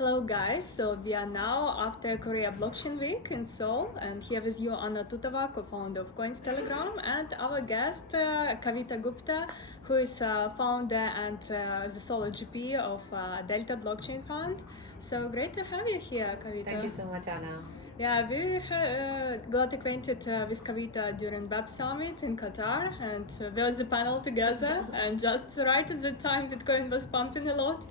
Hello guys, so we are now after Korea Blockchain Week in Seoul, and here with you Anna Tutova, co-founder of Coins Telegram, and our guest Kavita Gupta, who is founder and the solo GP of Delta Blockchain Fund. So great to have you here, Kavita. Thank you so much, Anna. Yeah, we got acquainted with Kavita during Web Summit in Qatar, and we were the panel together. And just right at the time, Bitcoin was pumping a lot,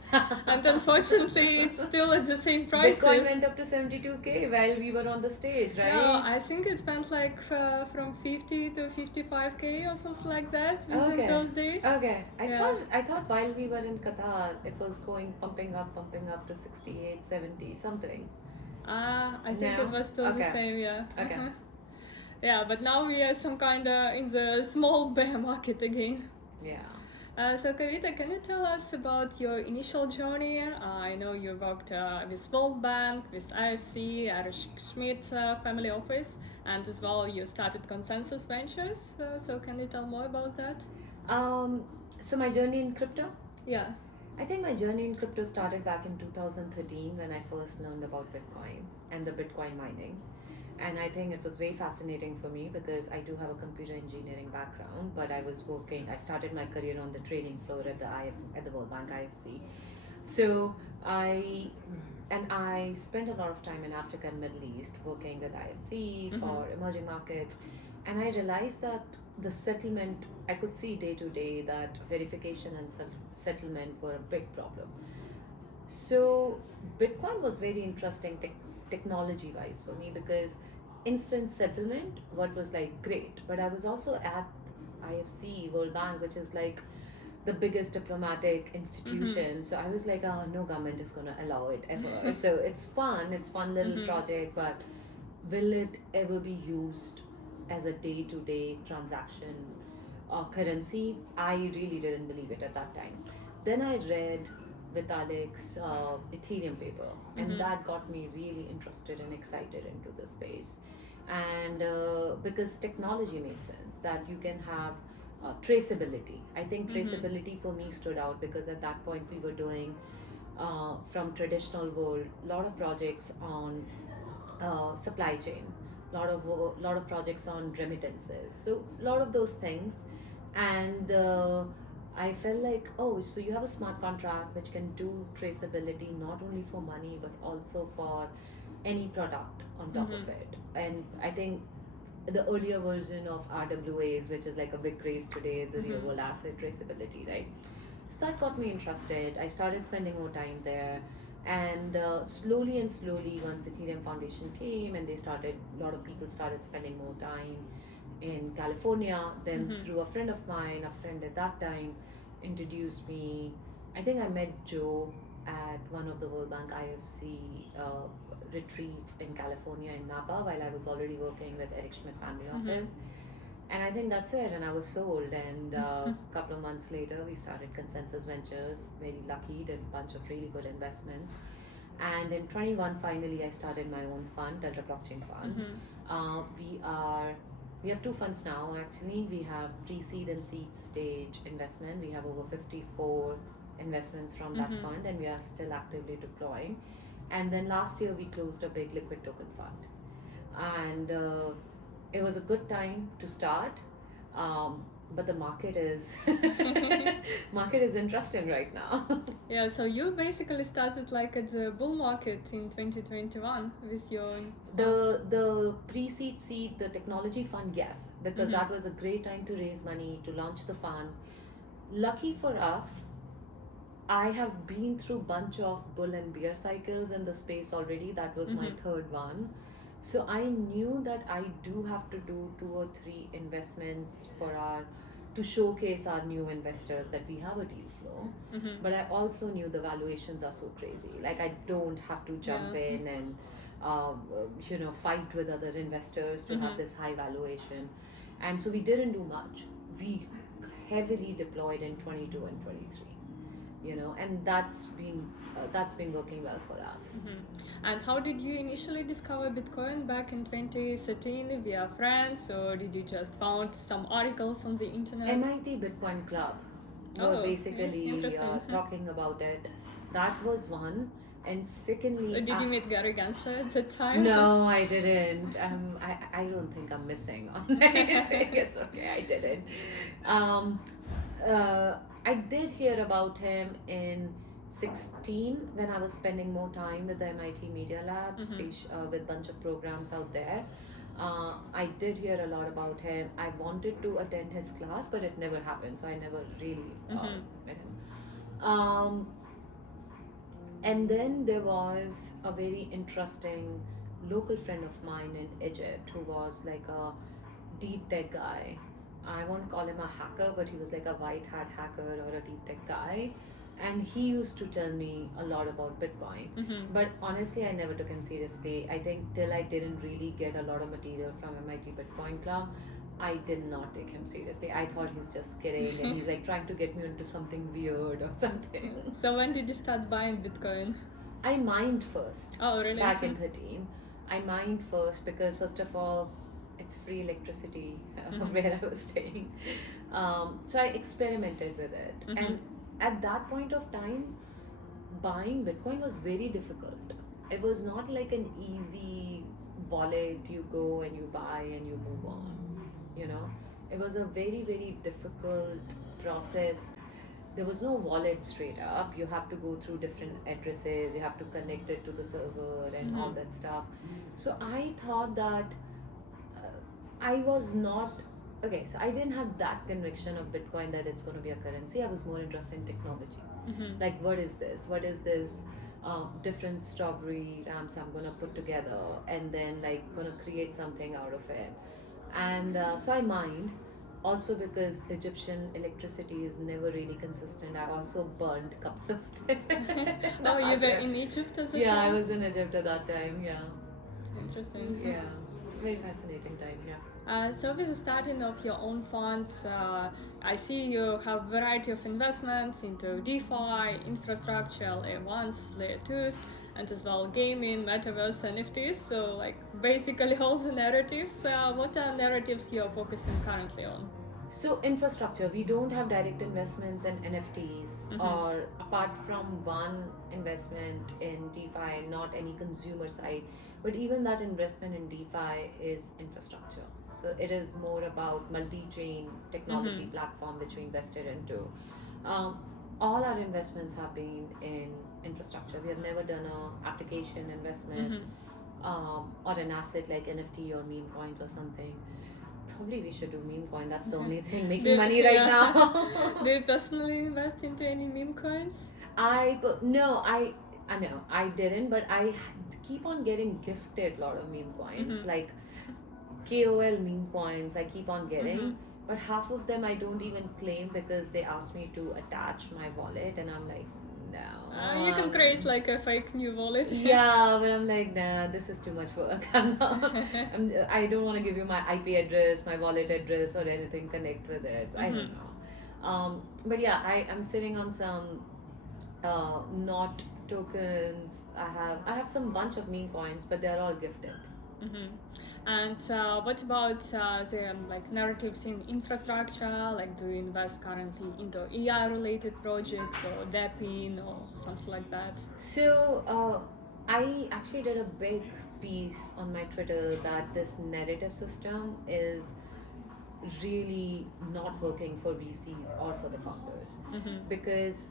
and unfortunately, it's still at the same prices. Bitcoin went up to 72K while we were on the stage, right? No, I think it went like from 50 to 55K or something like that within those days. Okay, I thought while we were in Qatar, it was pumping up to 68, 70, something. I think it was still the same, yeah. Okay. Yeah, but now we are some kind of in the small bear market again. Yeah. So Kavita, can you tell us about your initial journey? I know you worked with World Bank, with IFC, Erich Schmidt family office, and as well you started ConsenSys Ventures. So can you tell more about that? So my journey in crypto? Yeah. I think my journey in crypto started back in 2013 when I first learned about Bitcoin and the Bitcoin mining. And I think it was very fascinating for me because I do have a computer engineering background, but I started my career on the trading floor at the World Bank IFC. So I spent a lot of time in Africa and Middle East working with IFC for emerging markets. And I realized that the settlement, I could see day to day that verification and settlement were a big problem. So Bitcoin was very interesting technology wise for me because instant settlement, what was like great, but I was also at IFC, World Bank, which is like the biggest diplomatic institution. So I was like, no government is going to allow it ever. So it's fun little project, but will it ever be used as a day-to-day transaction or currency? I really didn't believe it at that time. Then I read Vitalik's Ethereum paper, and that got me really interested and excited into the space. And because technology made sense, that you can have traceability. I think traceability for me stood out because at that point we were doing from traditional world, a lot of projects on supply chain, lot of projects on remittances, so a lot of those things. And I felt like, so you have a smart contract which can do traceability not only for money but also for any product on top of it. And I think the earlier version of RWAs, which is like a big craze today, the real world asset traceability, right? So that got me interested. I started spending more time there. And slowly, once Ethereum Foundation came and a lot of people started spending more time in California, then through a friend at that time introduced me. I think I met Joe at one of the World Bank IFC retreats in California in Napa while I was already working with Erich Schmidt family office. And I think that's it, and I was sold. And a couple of months later, we started ConsenSys Ventures. Very lucky, did a bunch of really good investments. And in 21, finally, I started my own fund, Delta Blockchain Fund. We have two funds now, actually. We have pre-seed and seed stage investment. We have over 54 investments from that fund, and we are still actively deploying. And then last year, we closed a big liquid token fund. And it was a good time to start, but the market is interesting right now. Yeah, so you basically started like at the bull market in 2021 with your the pre-seed seed, the technology fund, yes, because that was a great time to raise money to launch the fund. Lucky for us, I have been through bunch of bull and bear cycles in the space already. That was my third one. So I knew that I do have to do 2 or 3 investments to showcase our new investors that we have a deal flow. But I also knew the valuations are so crazy. Like I don't have to jump in and fight with other investors to have this high valuation. And so we didn't do much. We heavily deployed in 22 and 23. And that's been working well for us. And how did you initially discover Bitcoin back in 2013 via friends, or did you just found some articles on the internet? MIT Bitcoin Club were basically talking about it. That was one. And secondly, Did you meet Gary Gensler at that time? no, I didn't. I don't think I'm missing on anything. It's okay, I didn't. Um, I did hear about him in 16 when I was spending more time with the MIT Media Lab, with bunch of programs out there. I did hear a lot about him. I wanted to attend his class, but it never happened, so I never really met him. And then there was a very interesting local friend of mine in Egypt who was like a deep tech guy. I won't call him a hacker, but he was like a white hat hacker or a deep tech guy. And he used to tell me a lot about Bitcoin. But honestly, I never took him seriously. I think till I didn't really get a lot of material from MIT Bitcoin Club, I did not take him seriously. I thought he's just kidding and he's like trying to get me into something weird or something. So when did you start buying Bitcoin? I mined first. Oh, really? Back in 13. I mined first because, first of all, it's free electricity where I was staying. So I experimented with it. And at that point of time, buying Bitcoin was very difficult. It was not like an easy wallet, you go and you buy and you move on. You know, it was a very, very difficult process. There was no wallet straight up. You have to go through different addresses, you have to connect it to the server and all that stuff. So I thought that I was not okay, so I didn't have that conviction of Bitcoin that it's going to be a currency. I was more interested in technology. Like, what is this? What is this different strawberry ramps I'm going to put together and then like going to create something out of it? And so I mined. Also because Egyptian electricity is never really consistent. I also burned a couple of them. Oh, you were in Egypt at that time? Yeah, I was in Egypt at that time, yeah. Interesting. Yeah, very fascinating time, yeah. So with the starting of your own fund, I see you have a variety of investments into DeFi, infrastructure, layer 1s, layer 2s, and as well gaming, metaverse, NFTs. So like basically all the narratives. What are narratives you're focusing currently on? So infrastructure, we don't have direct investments in NFTs or apart from one investment in DeFi, not any consumer side. But even that investment in DeFi is infrastructure. So it is more about multi-chain technology platform which we invested into. All our investments have been in infrastructure. We have never done a application investment or an asset like NFT or meme coins or something. Probably we should do meme coin. That's the only thing making money right now. Do you personally invest into any meme coins? I know I didn't, but I keep on getting gifted a lot of meme coins, like KOL meme coins. I keep on getting, but half of them I don't even claim because they ask me to attach my wallet, and I'm like, no. You can create like a fake new wallet. Yeah, but I'm like, nah, this is too much work. I don't want to give you my IP address, my wallet address, or anything connect with it. I don't know. But yeah, I'm sitting on some not tokens. I have some bunch of meme coins, but they're all gifted. And what about the like narratives in infrastructure? Like, do you invest currently into AI related projects or DePin or something like that? So I actually did a big piece on my Twitter that this narrative system is really not working for VCs or for the founders, because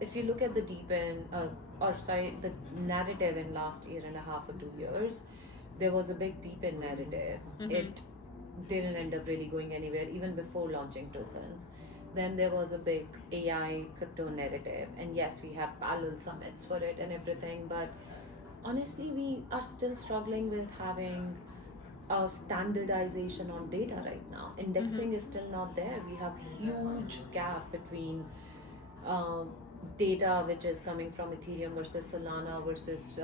if you look at the the narrative in last year and a half or 2 years, there was a big deepen narrative. It didn't end up really going anywhere even before launching tokens. Then there was a big AI crypto narrative, and yes, we have parallel summits for it and everything, but honestly we are still struggling with having a standardization on data right now. Indexing is still not there. We have huge gap between data which is coming from Ethereum versus Solana versus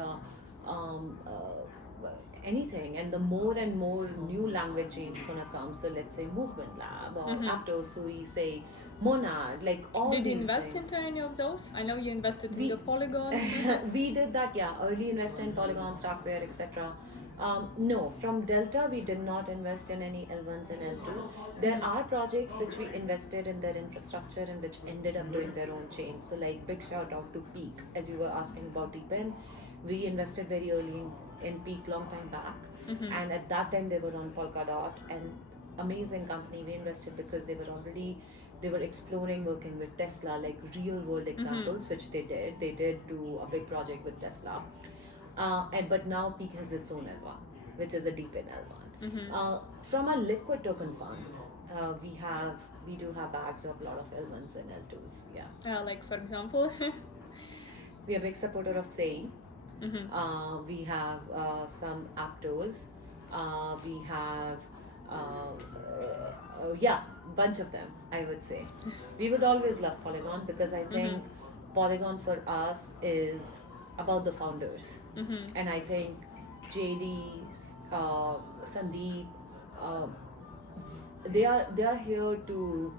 anything, and the more and more new language chains gonna come. So let's say Movement Lab or Aptos, Sui, say Monad, like all Did these you invest things. into any of those? I know you invested in the Polygon. We did that, yeah. Early invest in Polygon, Starkware, etc. No, from Delta we did not invest in any L1s and L2s. There are projects which we invested in their infrastructure and which ended up doing their own chain. So like big shout out to Peak, as you were asking about Deepen. We invested very early in Peak long time back, and at that time they were on Polkadot, and amazing company. We invested because they were exploring working with Tesla, like real world examples, which they did. They did do a big project with Tesla. But now Peak has its own L1, which is a deep in L1. From a liquid token fund, we do have bags of a lot of L1s and L2s. Yeah. Like for example. We are big supporter of SEI. We have some Aptos. We have yeah, bunch of them. I would say we would always love Polygon because I think Polygon for us is about the founders, and I think JD, Sandeep, they are here to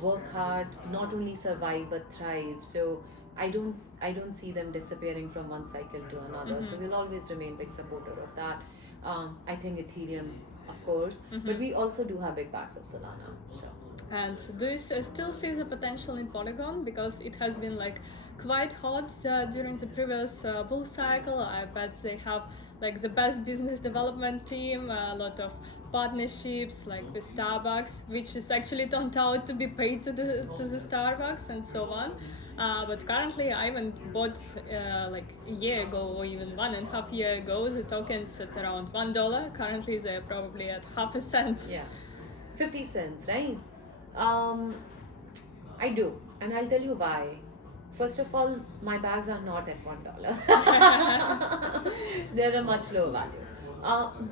work hard, not only survive but thrive. So I don't see them disappearing from one cycle to another. So we'll always remain big supporter of that. I think Ethereum, of course, but we also do have big bags of Solana. So. And do you still see the potential in Polygon, because it has been like quite hot during the previous bull cycle? I bet they have like the best business development team, a lot of partnerships like with Starbucks, which is actually turned out to be paid to the Starbucks and so on. But currently I even bought like a year ago or even 1.5 years ago the tokens at around $1. Currently they're probably at half a cent. Yeah, 50 cents, right? I do, and I'll tell you why. First of all, my bags are not at $1. They're a much lower value.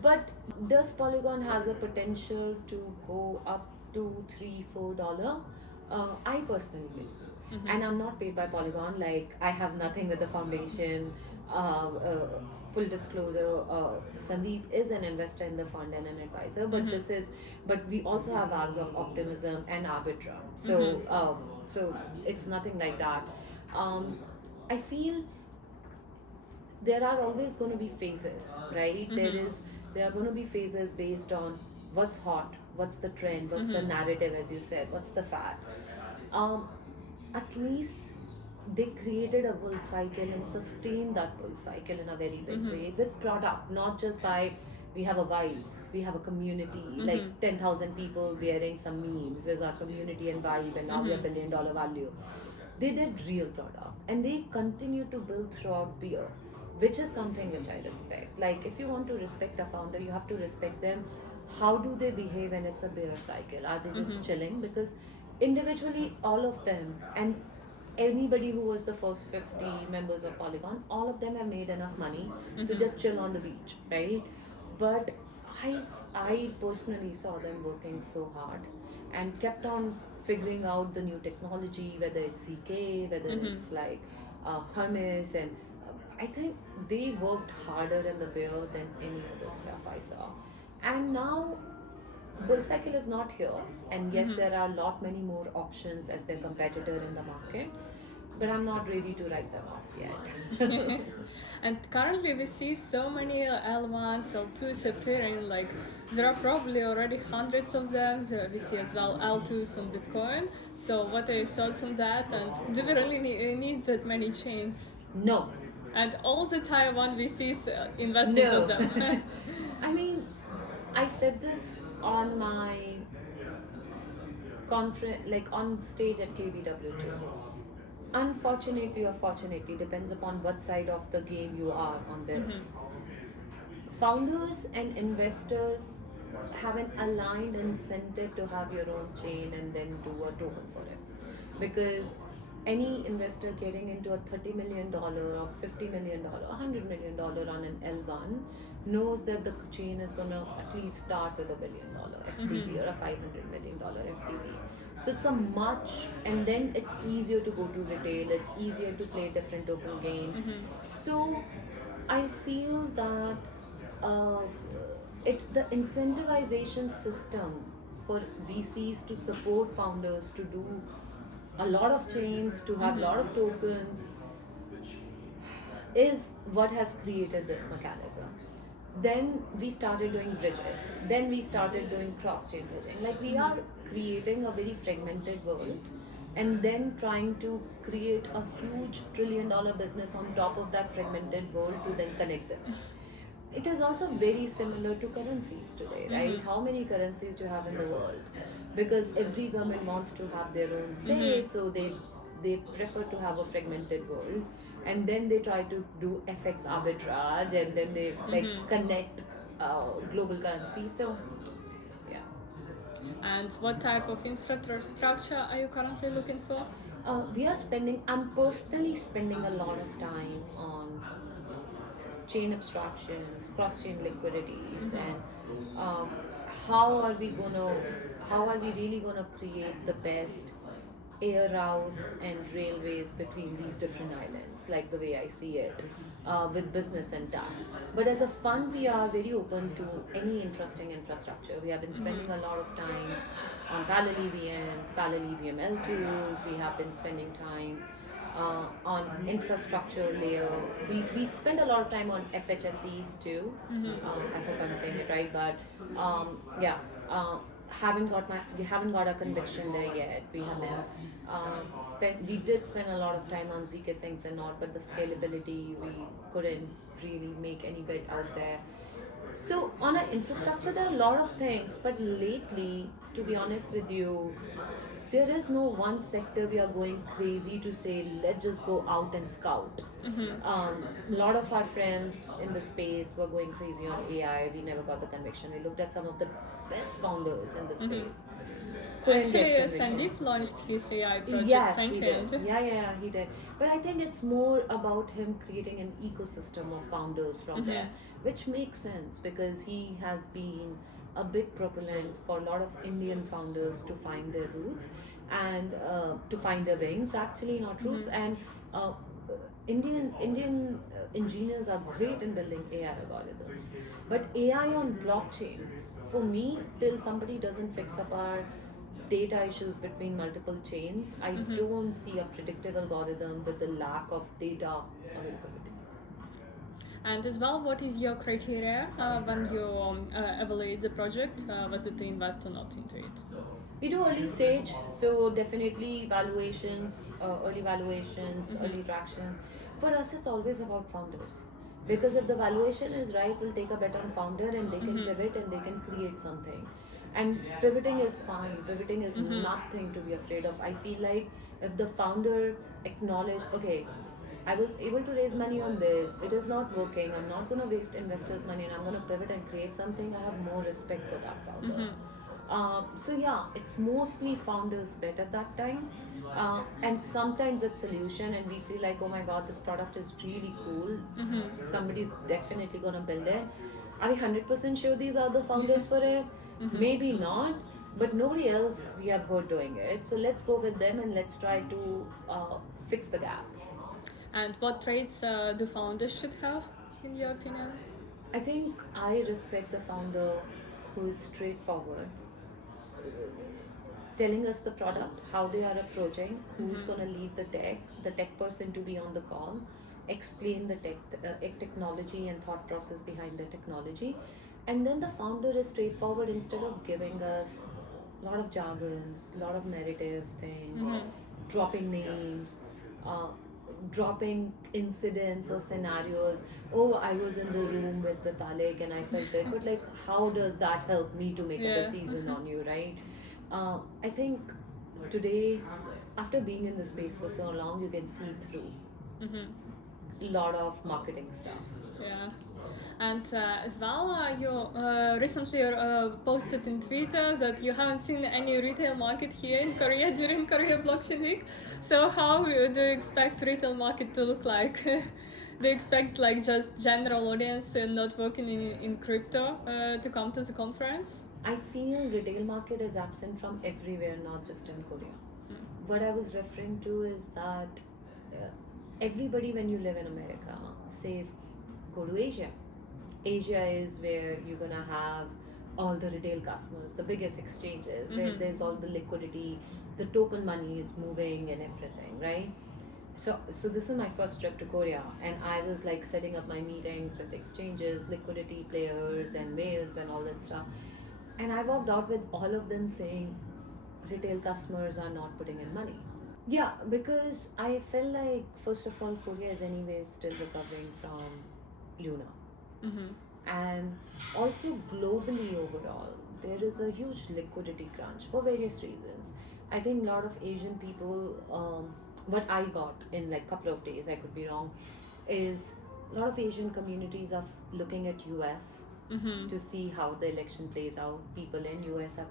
But does Polygon has a potential to go up to $3-4? I personally believe. And I'm not paid by Polygon. Like, I have nothing with the foundation. Full disclosure, Sandeep is an investor in the fund and an advisor, but we also have bags of optimism and arbitrum. So so it's nothing like that. I feel there are always going to be phases, right? There are going to be phases based on what's hot, what's the trend, what's the narrative, as you said, what's the fad. At least they created a bull cycle and sustained that bull cycle in a very big way with product, not just by we have a vibe, we have a community, like 10,000 people wearing some memes. There's our community and vibe, and now we're $1 billion value. They did real product, and they continue to build throughout beer, which is something which I respect. Like, if you want to respect a founder, you have to respect them. How do they behave when it's a bear cycle? Are they just chilling? Because individually, all of them, and anybody who was the first 50 members of Polygon, all of them have made enough money to just chill on the beach, right? But I personally saw them working so hard and kept on figuring out the new technology, whether it's CK, whether it's like Hermes, and I think they worked harder in the bear than any other stuff I saw. And now bull cycle is not here, and yes, there are a lot many more options as their competitor in the market, but I'm not ready to write them off yet. And currently we see so many L1s, L2s appearing, like there are probably already hundreds of them. We see as well L2s on Bitcoin. So what are your thoughts on that, and do we really need that many chains? No. And all the Taiwan VCs invested in them. I mean, I said this on my conference, like on stage at KBW2. Unfortunately or fortunately, depends upon what side of the game you are on this. Founders and investors have an aligned incentive to have your own chain and then do a token for it. Because any investor getting into a $30 million or $50 million, $100 million on an L1 knows that the chain is going to at least start with $1 billion FTB or a $500 million FTB. So it's a much, and then it's easier to go to retail, it's easier to play different token games. So I feel that the incentivization system for VCs to support founders to do a lot of chains, to have a lot of tokens, is what has created this mechanism. Then we started doing bridges. Then we started doing cross-chain bridging. Like we are creating a very fragmented world and then trying to create a huge trillion-dollar business on top of that fragmented world to then connect them. It is also very similar to currencies today, right? How many currencies do you have in the world? Because every government wants to have their own say, so they prefer to have a fragmented world, and then they try to do FX arbitrage, and then they like connect global currency. So, yeah. And what type of infrastructure are you currently looking for? I'm personally spending a lot of time on chain abstractions, cross-chain liquidities, and um, how are we gonna, how are we really gonna create the best air routes and railways between these different islands, like the way I see it, with business and tech. But as a fund, we are very open to any interesting infrastructure. We have been spending a lot of time on parallel EVMs, parallel EVM L2s. We have been spending time on infrastructure layer. We spend a lot of time on FHSEs too. I hope I'm saying it right, but yeah. We haven't got a conviction there yet. We haven't we did spend a lot of time on zk syncs and not, but the scalability we couldn't really make any bet out there. So on our infrastructure, there are a lot of things, but lately, to be honest with you, there is no one sector we are going crazy to say let's just go out and scout. A lot of our friends in the space were going crazy on AI. We never got the conviction. We looked at some of the best founders in the space. Actually, Sandeep launched his AI project, Yes, Sentient. he did. Yeah, he did. But I think it's more about him creating an ecosystem of founders from there, which makes sense because he has been a big propellant for a lot of Indian founders to find their roots and to find their wings, actually, not roots. And Indian engineers are great in building AI algorithms, but AI on blockchain, for me, till somebody doesn't fix up our data issues between multiple chains, I don't see a predictive algorithm with the lack of data availability. And as well, what is your criteria when you evaluate the project, whether to invest or not into it? We do early stage, so definitely valuations, early valuations, early traction. For us, it's always about founders. Because if the valuation is right, we'll take a bet on founder and they can pivot and they can create something. And pivoting is fine. Pivoting is nothing to be afraid of. I feel like if the founder acknowledge, okay, I was able to raise money on this, it is not working, I'm not going to waste investors' money and I'm going to pivot and create something, I have more respect for that founder. So yeah, it's mostly founders bet at that time, and sometimes it's solution, and we feel like, oh my god, this product is really cool. Somebody's definitely gonna build it. Are we 100% sure these are the founders for it? Maybe not, but nobody else we have heard doing it. So let's go with them and let's try to fix the gap. And what traits do founders should have, in your opinion? I think I respect the founder who is straightforward, telling us the product, how they are approaching, who's going to lead the tech person to be on the call, explain the technology and thought process behind the technology. And then the founder is straightforward instead of giving us a lot of jargons, a lot of narrative things, dropping names, dropping incidents or scenarios. Oh, I was in the room with Vitalik and I felt it. But like, how does that help me to make a decision on you, right? I think today, after being in the space for so long, you can see through a lot of marketing stuff. Yeah. And as well, you recently posted in Twitter that you haven't seen any retail market here in Korea during Korea Blockchain Week. So how do you expect retail market to look like? Do you expect like just general audience not working in crypto to come to the conference? I feel retail market is absent from everywhere, not just in Korea. What I was referring to is that everybody, when you live in America, says go to Asia. Asia is where you're gonna have all the retail customers, the biggest exchanges, where there's all the liquidity, the token money is moving and everything, right? So this is my first trip to Korea, and I was like setting up my meetings with exchanges, liquidity players, and whales, and all that stuff. And I walked out with all of them saying retail customers are not putting in money. Yeah, because I felt like first of all, Korea is anyways still recovering from Luna, Mm-hmm. and also globally overall, there is a huge liquidity crunch for various reasons. I think a lot of Asian people, what I got in like couple of days, I could be wrong, is a lot of Asian communities are looking at US Mm-hmm. to see how the election plays out. People in US are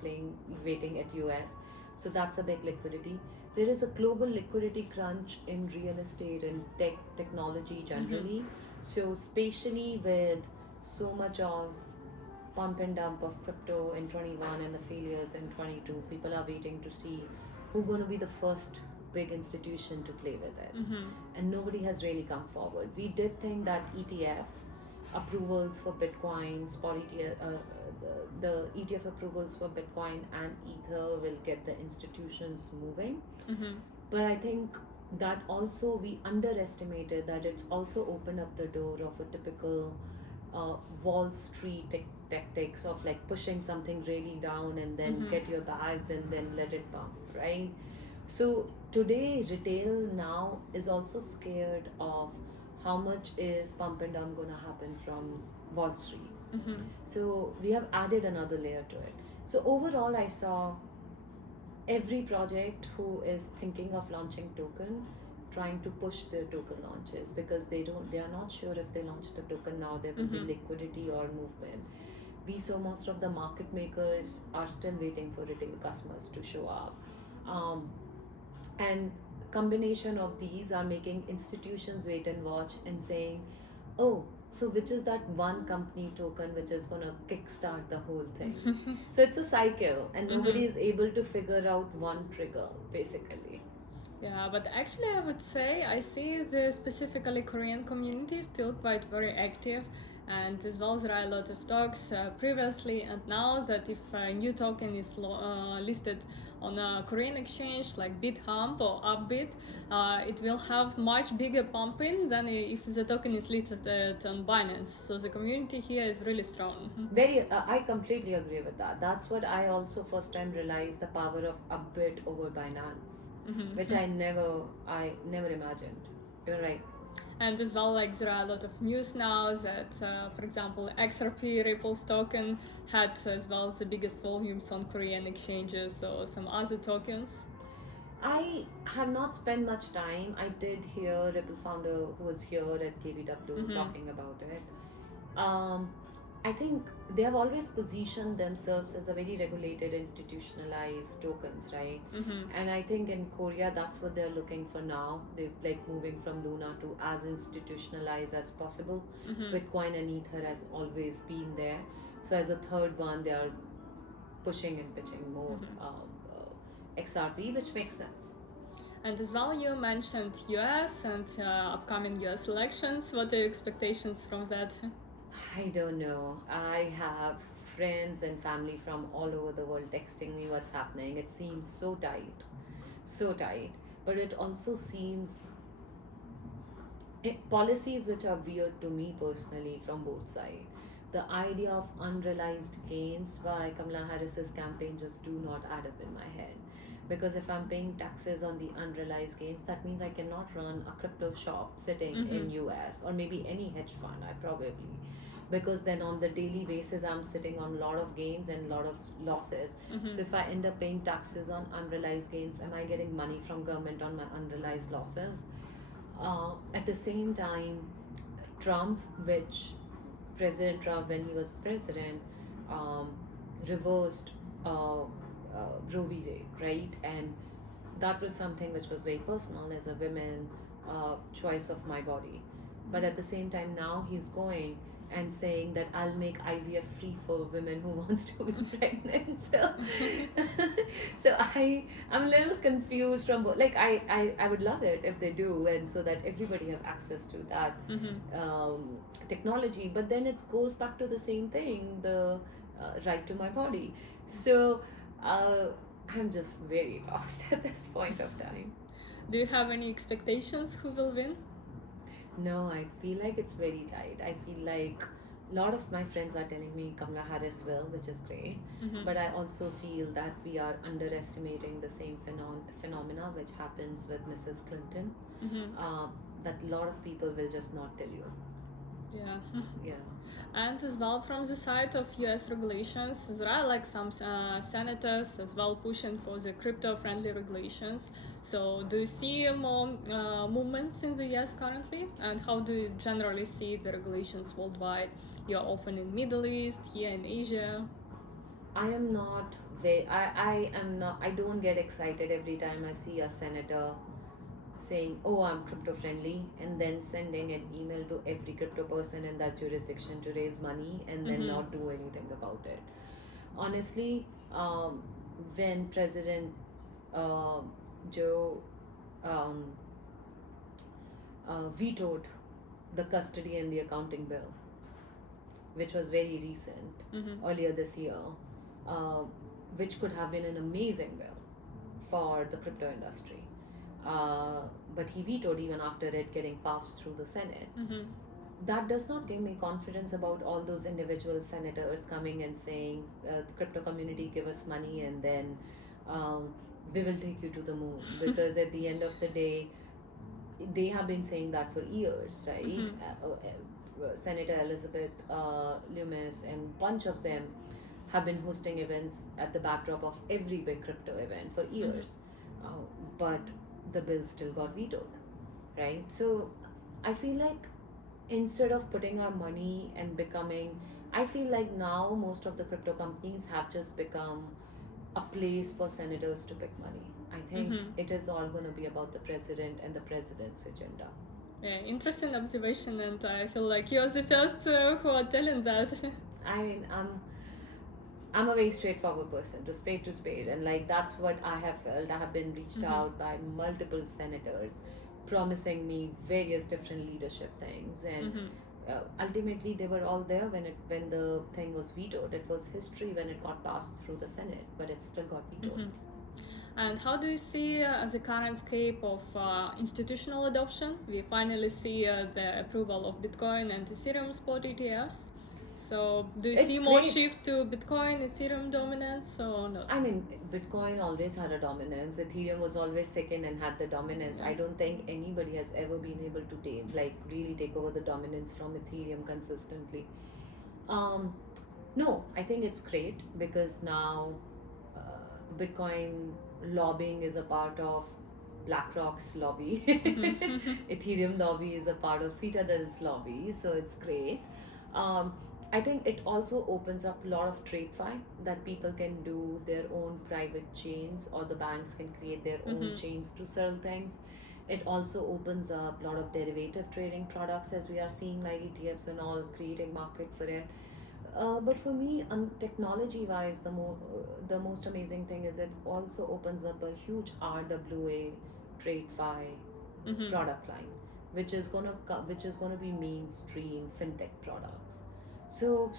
waiting at US, so that's a big liquidity. There is a global liquidity crunch in real estate and technology generally. So spatially with so much of pump and dump of crypto in 21 and the failures in 22, people are waiting to see who's going to be the first big institution to play with it. Mm-hmm. And nobody has really come forward. We did think that ETF approvals for Bitcoin, spot ETF, the ETF approvals for Bitcoin and Ether will get the institutions moving. Mm-hmm. But I think that also we underestimated that it's also opened up the door of a typical Wall Street tactics of like pushing something really down and then get your bags and then let it pump, right? So today, retail now is also scared of how much is pump and dump going to happen from Wall Street. Mm-hmm. So we have added another layer to it. So overall, I saw every project who is thinking of launching token trying to push their token launches because they are not sure if they launch the token now there will be liquidity or movement. We saw most of the market makers are still waiting for retail customers to show up. And combination of these are making institutions wait and watch and saying, oh, so which is that one company token which is going to kickstart the whole thing? So it's a cycle and nobody is able to figure out one trigger basically. Yeah, but actually I would say I see the specifically Korean community still quite very active, and as well there are a lot of talks previously and now that if a new token is listed on a Korean exchange like BitHump or Upbit, it will have much bigger pumping than if the token is listed on Binance. So the community here is really strong. I completely agree with that. That's what I also first time realized, the power of Upbit over Binance. Which I never imagined. You're right. And as well, like there are a lot of news now that, for example, XRP Ripple's token had as well the biggest volumes on Korean exchanges or some other tokens. I have not spent much time. I did hear Ripple founder who was here at KBW talking about it. I think they have always positioned themselves as a very regulated, institutionalized tokens, right? And I think in Korea, that's what they're looking for now. They're like moving from Luna to as institutionalized as possible. Bitcoin and Ether has always been there. So as a third one, they are pushing and pitching more XRP, which makes sense. And as well, you mentioned US and upcoming US elections. What are your expectations from that? I don't know. I have friends and family from all over the world texting me what's happening. It seems so tight, so tight. But it also seems policies which are weird to me personally from both sides. The idea of unrealized gains by Kamala Harris's campaign just do not add up in my head. Because if I'm paying taxes on the unrealized gains, that means I cannot run a crypto shop sitting in US or maybe any hedge fund. I probably, because then on the daily basis I'm sitting on a lot of gains and a lot of losses. So if I end up paying taxes on unrealized gains, am I getting money from government on my unrealized losses? At the same time, President Trump, when he was president, reversed Roe v. Wade, right? And that was something which was very personal as a woman, choice of my body. But at the same time, now he's going and saying that I'll make IVF free for women who wants to be pregnant. So I'm a little confused from both. Like I would love it if they do, and so that everybody have access to that technology. But then it goes back to the same thing, the right to my body. So I'm just very lost at this point of time. Do you have any expectations who will win? No, I feel like it's very tight. I feel like a lot of my friends are telling me Kamala Harris will, which is great. Mm-hmm. But I also feel that we are underestimating the same phenomena which happens with Mrs. Clinton. Mm-hmm. That a lot of people will just not tell you. Yeah. Yeah. And as well, from the side of US regulations, there are like some senators as well pushing for the crypto-friendly regulations. So, do you see more movements in the US currently? And how do you generally see the regulations worldwide? You're often in Middle East, here in Asia. I am not I am not I don't get excited every time I see a senator saying, "Oh, I'm crypto friendly," and then sending an email to every crypto person in that jurisdiction to raise money and then not do anything about it. Honestly, when President uh, Joe um, vetoed the custody and the accounting bill, which was very recent, earlier this year, uh, which could have been an amazing bill for the crypto industry. But he vetoed even after it getting passed through the Senate. That does not give me confidence about all those individual senators coming and saying, the crypto community give us money and then we will take you to the moon. Because at the end of the day, they have been saying that for years, right? Senator Elizabeth Loomis and bunch of them have been hosting events at the backdrop of every big crypto event for years. But the bill still got vetoed, right? So I feel like instead of putting our money and becoming, I feel like now most of the crypto companies have just become a place for senators to pick money. I think it is all going to be about the president and the president's agenda. Yeah, interesting observation, and I feel like you're the first who are telling that. I mean, I'm a very straightforward person, to spade, and like that's what I have felt. I have been reached out by multiple senators, promising me various different leadership things, and ultimately they were all there when the thing was vetoed. It was history when it got passed through the Senate, but it still got vetoed. And how do you see the current scape of institutional adoption? We finally see the approval of Bitcoin and Ethereum spot ETFs. So, do you see more shift to Bitcoin, Ethereum dominance, or not? I mean, Bitcoin always had a dominance. Ethereum was always second and had the dominance. I don't think anybody has ever been able to really take over the dominance from Ethereum consistently. No, I think it's great because now Bitcoin lobbying is a part of BlackRock's lobby. Ethereum lobby is a part of Citadel's lobby, so it's great. I think it also opens up a lot of TradeFi that people can do their own private chains, or the banks can create their own chains to sell things. It also opens up a lot of derivative trading products, as we are seeing, like ETFs and all, creating market for it. But for me, technology-wise, the most amazing thing is it also opens up a huge RWA TradeFi product line, which is gonna be mainstream fintech products. So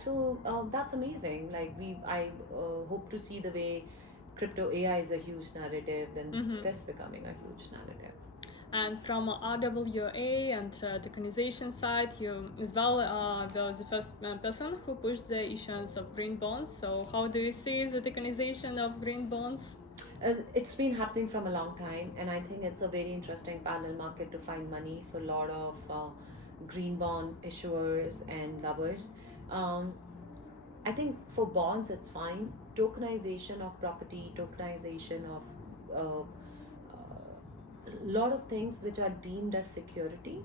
that's amazing. Like I hope to see the way crypto AI is a huge narrative, then this becoming a huge narrative. And from RWA and tokenization side, you as well were the first person who pushed the issuance of green bonds. So how do you see the tokenization of green bonds? It's been happening from a long time, and I think it's a very interesting parallel market to find money for a lot of green bond issuers and lovers. I think for bonds it's fine. Tokenization of property, tokenization of a lot of things which are deemed as security,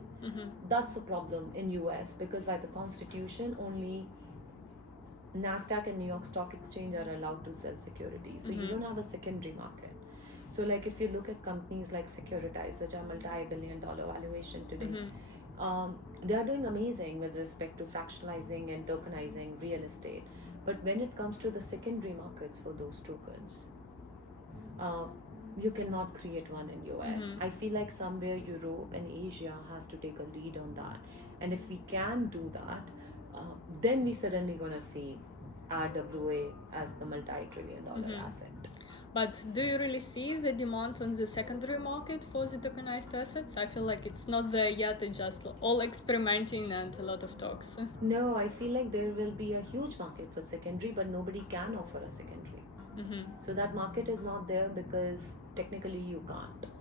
that's a problem in US, because by the constitution only NASDAQ and New York Stock Exchange are allowed to sell securities. So you don't have a secondary market. So like if you look at companies like Securitize, which are multi-billion-dollar valuation today, they are doing amazing with respect to fractionalizing and tokenizing real estate. But when it comes to the secondary markets for those tokens, you cannot create one in US. I feel like somewhere Europe and Asia has to take a lead on that. And if we can do that, then we suddenly gonna see RWA as the multi-trillion-dollar asset. But do you really see the demand on the secondary market for the tokenized assets? I feel like it's not there yet, it's just all experimenting and a lot of talks. No, I feel like there will be a huge market for secondary, but nobody can offer a secondary. Mm-hmm. So that market is not there because technically you can't.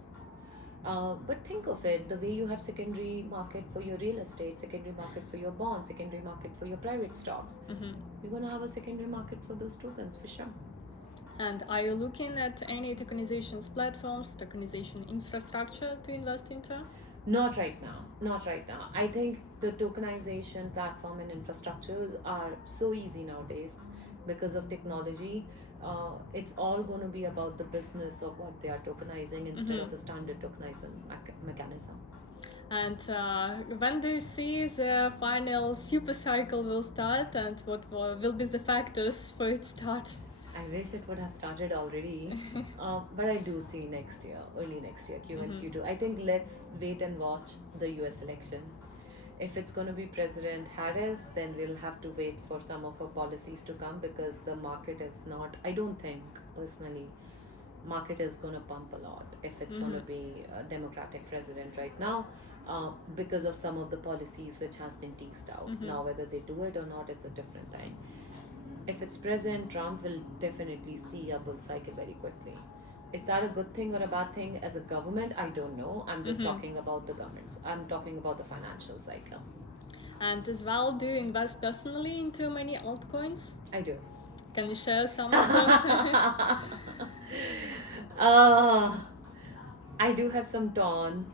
But think of it, the way you have secondary market for your real estate, secondary market for your bonds, secondary market for your private stocks, Mm-hmm. you're going to have a secondary market for those tokens for sure. And are you looking at any tokenization platforms, tokenization infrastructure to invest into? Not right now. Not right now. I think the tokenization platform and infrastructures are so easy nowadays because of technology. It's all going to be about the business of what they are tokenizing instead of a standard tokenizing mechanism. And when do you see the final super cycle will start, and what will be the factors for its start? I wish it would have started already, but I do see next year, early next year, Q1, Q2. I think let's wait and watch the US election. If it's going to be President Harris, then we'll have to wait for some of her policies to come because the market is not, I don't think personally, market is going to pump a lot if it's going to be a Democratic president right now because of some of the policies which has been teased out. Now whether they do it or not, it's a different thing. If it's President Trump, will definitely see a bull cycle very quickly. Is that a good thing or a bad thing as a government? I don't know. I'm just talking about the governments. I'm talking about the financial cycle. And as well, do you invest personally into many altcoins? I do. Can you share some of them? I do have some Dawn,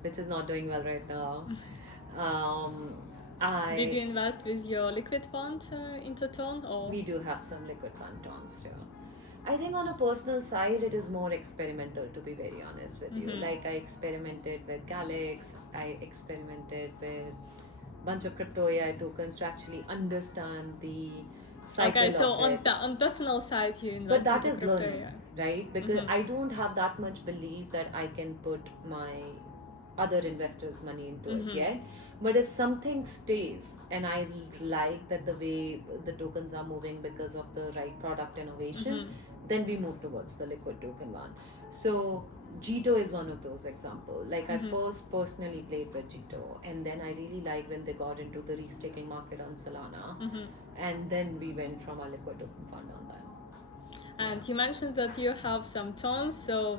which is not doing well right now. Did you invest with your liquid fund into Tone? Or? We do have some liquid fund Dawns too. I think on a personal side, it is more experimental, to be very honest with you. Like I experimented with Galax, I experimented with a bunch of crypto AI tokens to actually understand the cycle okay, so of it. on personal side, you invest. But that into is crypto learning, AI. right? Because I don't have that much belief that I can put my other investors' money into it yet. But if something stays and I like that the way the tokens are moving because of the right product innovation, then we move towards the liquid token one. So Jito is one of those examples. Like I first personally played with Jito, and then I really liked when they got into the restaking market on Solana, and then we went from our liquid token fund on that. And you mentioned that you have some tones, so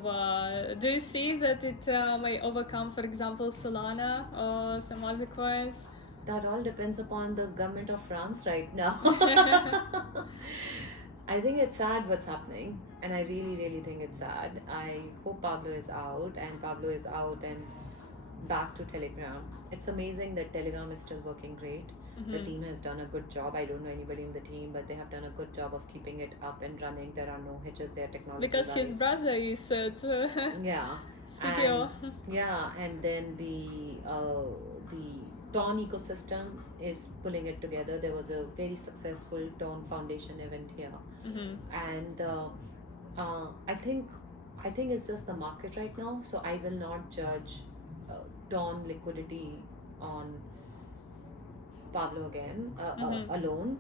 do you see that it may overcome, for example, Solana or some other coins? That all depends upon the government of France right now. I think it's sad what's happening, and I really, really think it's sad. I hope Pablo is out and back to Telegram. It's amazing that Telegram is still working great. The team has done a good job. I don't know anybody in the team, but they have done a good job of keeping it up and running. There are no hitches there, technology because his brother is yeah, CTO. And then the Dawn ecosystem is pulling it together. There was a very successful Dawn Foundation event here, and I think it's just the market right now. So I will not judge Dawn liquidity on Pablo again alone.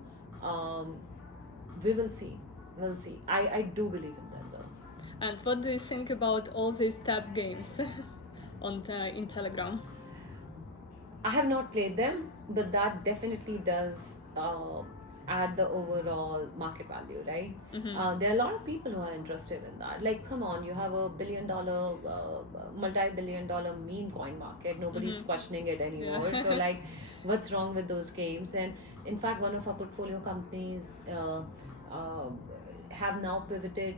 We will see. We'll see. I do believe in that though. And what do you think about all these tab games on in Telegram? I have not played them, but that definitely does add the overall market value, right? There are a lot of people who are interested in that. Like, come on, you have a billion-dollar, multi-billion-dollar meme coin market. Nobody's questioning it anymore. So, like, what's wrong with those games? And in fact, one of our portfolio companies have now pivoted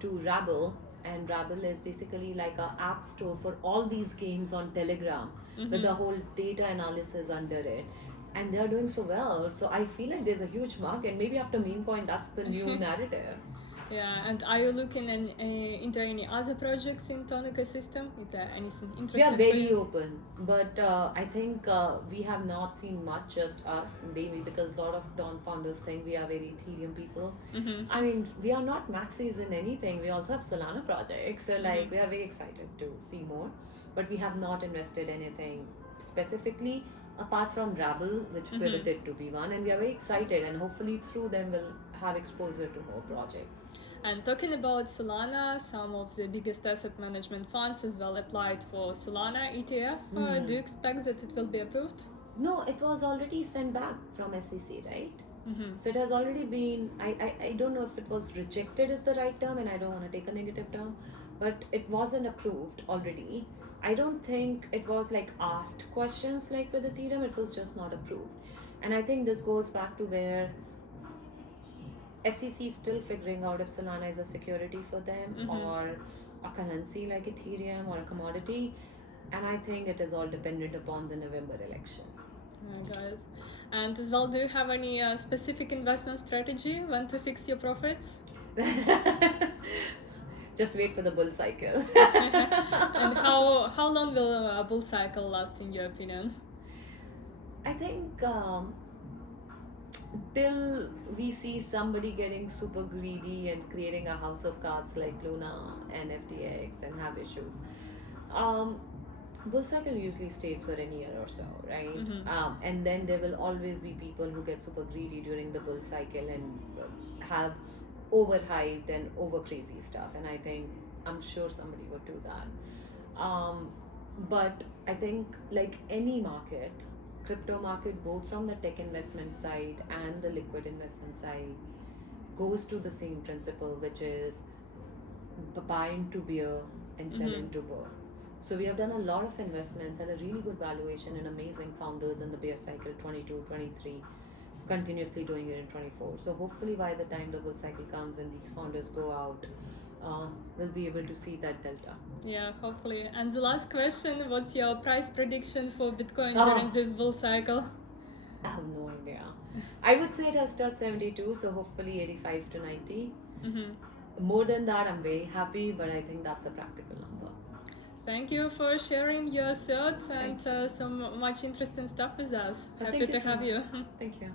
to Rabble, and Rabble is basically like an app store for all these games on Telegram with the whole data analysis under it, and they are doing so well. So I feel like there's a huge market. Maybe after meme coin, that's the new narrative. Yeah, and are you looking into any other projects in Tone ecosystem? Is there anything interesting? We are very open, but I think we have not seen much, just us, maybe because a lot of Dawn founders think we are very Ethereum people. I mean, we are not maxis in anything. We also have Solana projects, so like we are very excited to see more, but we have not invested anything specifically apart from Rabble, which pivoted to be one, and we are very excited, and hopefully through them we'll have exposure to more projects. And talking about Solana, some of the biggest asset management funds as well applied for Solana ETF. Do you expect that it will be approved? No, it was already sent back from SEC, right? Mm-hmm. So it has already been, I don't know if it was rejected is the right term, and I don't want to take a negative term, but it wasn't approved already. I don't think it was like asked questions like with Ethereum, it was just not approved. And I think this goes back to where SEC is still figuring out if Solana is a security for them or a currency like Ethereum or a commodity. And I think it is all dependent upon the November election. Got it. And as well, do you have any specific investment strategy when to fix your profits? Just wait for the bull cycle. And how long will a bull cycle last in your opinion? I think till we see somebody getting super greedy and creating a house of cards like Luna and FTX and have issues. Bull cycle usually stays for an year or so, right? And then there will always be people who get super greedy during the bull cycle and have overhyped and over crazy stuff. And I think I'm sure somebody would do that. But I think like any market, crypto market, both from the tech investment side and the liquid investment side, goes to the same principle, which is buy into beer and sell into bull. So we have done a lot of investments at a really good valuation and amazing founders in the bear cycle 22, 23, continuously doing it in 24. So hopefully by the time the bull cycle comes and these founders go out, we'll be able to see that delta. Yeah, hopefully. And the last question, what's your price prediction for Bitcoin during this bull cycle? I have no idea. I would say it has touched 72, so hopefully 85 to 90. More than that, I'm very happy, but I think that's a practical number. Thank you for sharing your thoughts and some much interesting stuff with us. Happy to have you. Thank you.